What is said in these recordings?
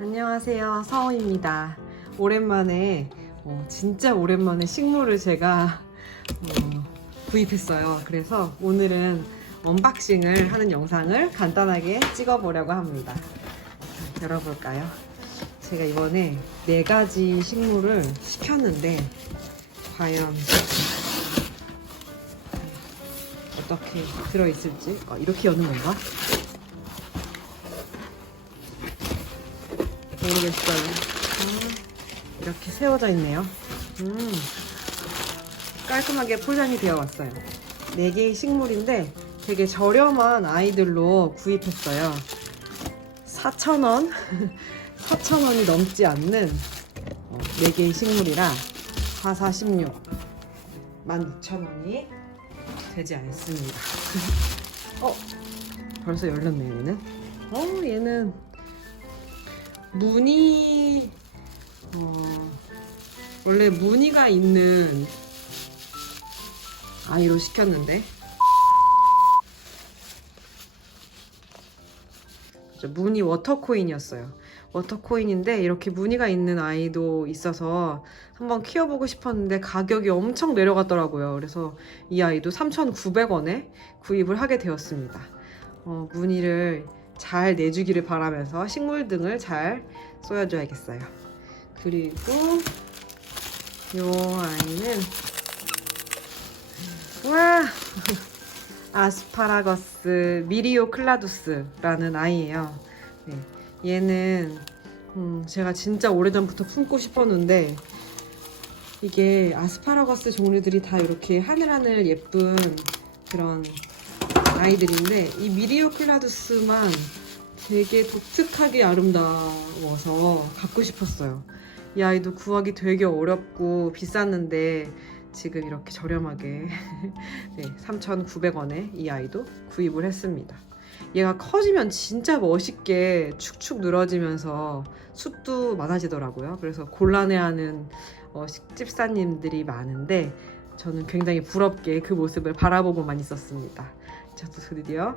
안녕하세요. 서원입니다. 오랜만에, 어, 진짜 오랜만에 식물을 제가 어, 구입했어요. 그래서 오늘은 언박싱을 하는 영상을 간단하게 찍어 보려고 합니다. 자, 열어볼까요? 제가 이번에 네 가지 식물을 시켰는데, 과연 어떻게 들어있을지? 어, 이렇게 여는 건가? 모르겠어요. 아, 이렇게 세워져 있네요. 음, 깔끔하게 포장이 되어 왔어요. 4개의 식물인데 되게 저렴한 아이들로 구입했어요. 4,000원? 4,000원이 넘지 않는 4개의 식물이라 4416 16,000원이 되지 않습니다. 어? 벌써 열렸네요, 얘는. 어, 얘는 무늬 어, 원래 무늬가 있는 아이로 시켰는데 무늬 워터코인이었어요. 워터코인인데 이렇게 무늬가 있는 아이도 있어서 한번 키워보고 싶었는데 가격이 엄청 내려갔더라고요. 그래서 이 아이도 3,900원에 구입을 하게 되었습니다. 어, 무늬를 잘 내주기를 바라면서 식물 등을 잘 쏘여줘야겠어요. 그리고 요 아이는 와 아스파라거스 미리오 클라두스라는 아이예요. 네, 얘는 음, 제가 진짜 오래전부터 품고 싶었는데 이게 아스파라거스 종류들이 다 이렇게 하늘하늘 예쁜 그런 아이들인데 이 미리오 클라두스만 되게 독특하게 아름다워서 갖고 싶었어요. 이 아이도 구하기 되게 어렵고 비쌌는데 지금 이렇게 저렴하게 네, 3,900원에 이 아이도 구입을 했습니다. 얘가 커지면 진짜 멋있게 축축 늘어지면서 숲도 많아지더라고요. 그래서 곤란해하는 어, 식집사님들이 많은데 저는 굉장히 부럽게 그 모습을 바라보고만 있었습니다. 저도 드디어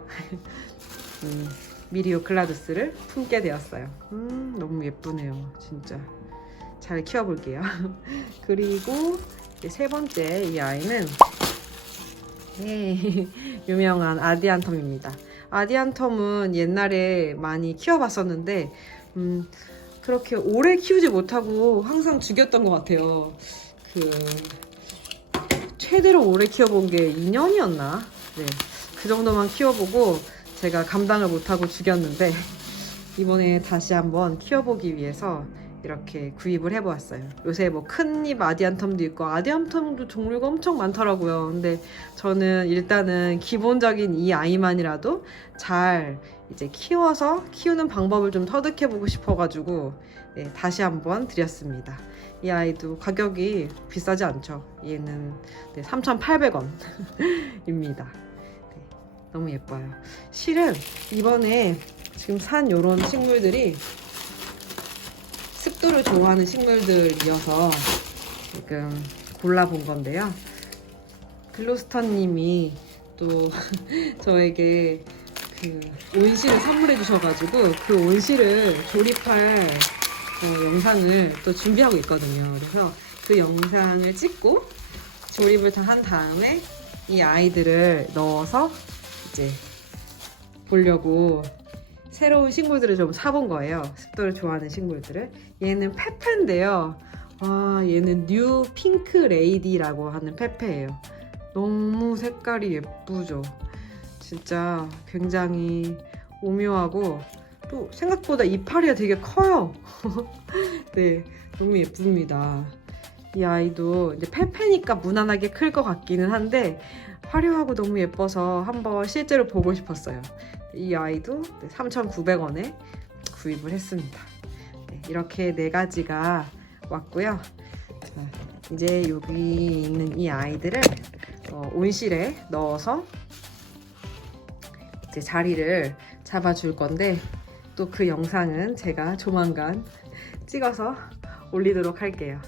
음, 미리오 클라두스를 품게 되었어요. 음, 너무 예쁘네요. 진짜. 잘 키워볼게요. 그리고 세 번째 이 아이는 네, 유명한 아디안텀입니다. 아디안텀은 옛날에 많이 키워봤었는데 음, 그렇게 오래 키우지 못하고 항상 죽였던 것 같아요. 그 최대로 오래 키워본 게 2년이었나? 네, 그 정도만 키워보고 제가 감당을 못하고 죽였는데 이번에 다시 한번 키워보기 위해서 이렇게 구입을 해보았어요. 요새 뭐 큰 잎 아디안텀도 있고 아디안텀도 종류가 엄청 많더라고요. 근데 저는 일단은 기본적인 이 아이만이라도 잘 이제 키워서 키우는 방법을 좀 터득해보고 싶어가지고 네, 다시 한번 드렸습니다. 이 아이도 가격이 비싸지 않죠. 얘는 네, 3,800원입니다. 네, 너무 예뻐요. 실은 이번에 지금 산 요런 식물들이 습도를 좋아하는 식물들이어서 지금 골라본 건데요. 글로스터님이 또 저에게 그 온실을 선물해 주셔가지고 그 온실을 조립할 어, 영상을 또 준비하고 있거든요. 그래서 그 영상을 찍고 조립을 다 한 다음에 이 아이들을 넣어서 이제 보려고 새로운 식물들을 좀 사본 거예요. 습도를 좋아하는 식물들을. 얘는 페페인데요. 와, 얘는 뉴 핑크 레이디라고 하는 페페예요. 너무 색깔이 예쁘죠. 진짜 굉장히 오묘하고 또 생각보다 이파리가 되게 커요. 네, 너무 예쁩니다. 이 아이도 이제 페페니까 무난하게 클 것 같기는 한데 화려하고 너무 예뻐서 한번 실제로 보고 싶었어요. 이 아이도 3,900원에 구입을 했습니다. 네, 이렇게 네 가지가 왔고요. 자, 이제 여기 있는 이 아이들을 어, 온실에 넣어서 이제 자리를 잡아줄 건데 또 그 영상은 제가 조만간 찍어서 올리도록 할게요.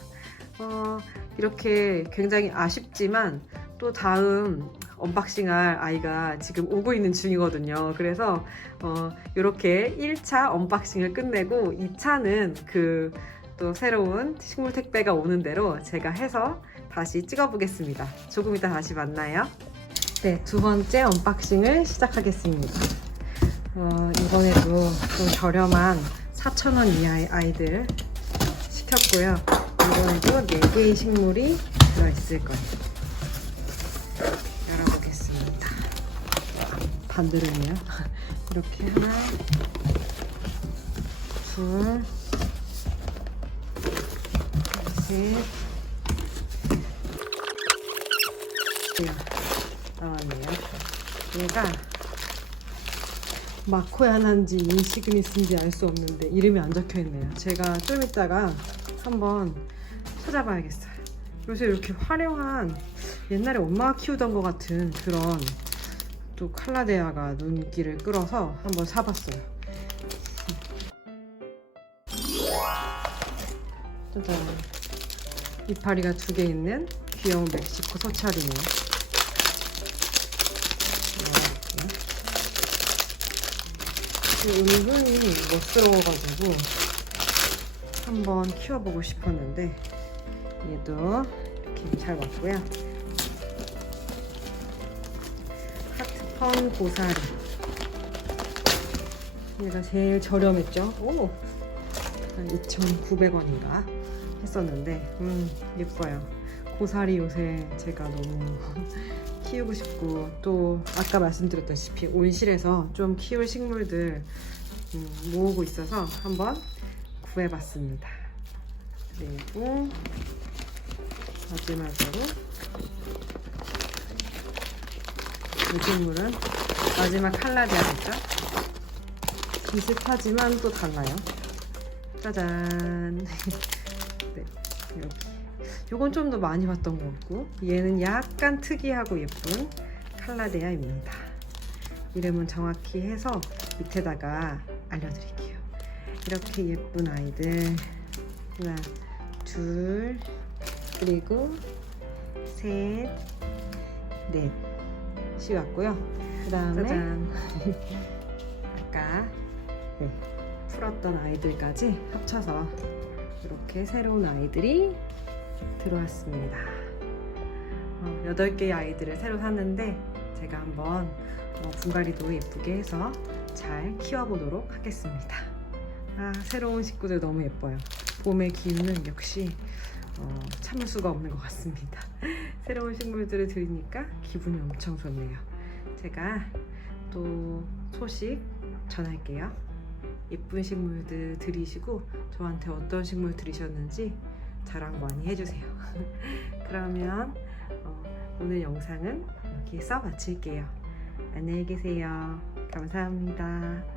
어, 이렇게 굉장히 아쉽지만 또 다음 언박싱할 아이가 지금 오고 있는 중이거든요. 그래서 어, 이렇게 1차 언박싱을 끝내고 2차는 그 또 새로운 식물 택배가 오는 대로 제가 해서 다시 찍어보겠습니다. 조금 이따 다시 만나요. 네, 두 번째 언박싱을 시작하겠습니다. 어, 이번에도 좀 저렴한 4,000원 이하의 아이들 시켰고요. 이번에도 4개의 식물이 들어있을 거예요. 열어보겠습니다. 반대로네요. 이렇게 하나, 둘, 셋, 네, 나왔네요. 얘가 마코야 하나인지 인시그니스인지 알 수 없는데 이름이 안 적혀 있네요. 제가 좀 이따가 한번 찾아봐야겠어요. 요새 이렇게 화려한 옛날에 엄마가 키우던 것 같은 그런 또 칼라데아가 눈길을 끌어서 한번 사봤어요. 짜잔. 이파리가 두 개 있는 귀여운 멕시코. 열어볼게요. 은근히 멋스러워가지고 한번 키워보고 싶었는데 얘도 이렇게 잘 왔고요. 하트펀 고사리 얘가 제일 저렴했죠. 오, 한 2,900원인가 했었는데 음 예뻐요. 고사리 요새 제가 너무 키우고 싶고 또 아까 말씀드렸다시피 온실에서 좀 키울 식물들 음, 모으고 있어서 한번 구해봤습니다. 그리고 마지막으로 이 식물은 마지막 칼라디아겠죠? 비슷하지만 또 달라요. 짜잔. 네, 여기. 요건 좀 더 많이 봤던 것 같고 얘는 약간 특이하고 예쁜 칼라데아입니다. 이름은 정확히 해서 밑에다가 알려드릴게요. 이렇게 예쁜 아이들 하나, 둘, 그리고 셋, 넷 씌웠고요. 그 다음에 아까 네, 풀었던 아이들까지 합쳐서 이렇게 새로운 아이들이 들어왔습니다. 어, 8개의 아이들을 새로 샀는데 제가 한번 어, 분갈이도 예쁘게 해서 잘 키워보도록 하겠습니다. 아, 새로운 식구들 너무 예뻐요. 봄의 기운은 역시 어, 참을 수가 없는 것 같습니다. 새로운 식물들을 들이니까 기분이 엄청 좋네요. 제가 또 소식 전할게요. 예쁜 식물들 들이시고 저한테 어떤 식물 들이셨는지 자랑 많이 해주세요. 그러면 어, 오늘 영상은 여기서 마칠게요. 안녕히 계세요. 감사합니다.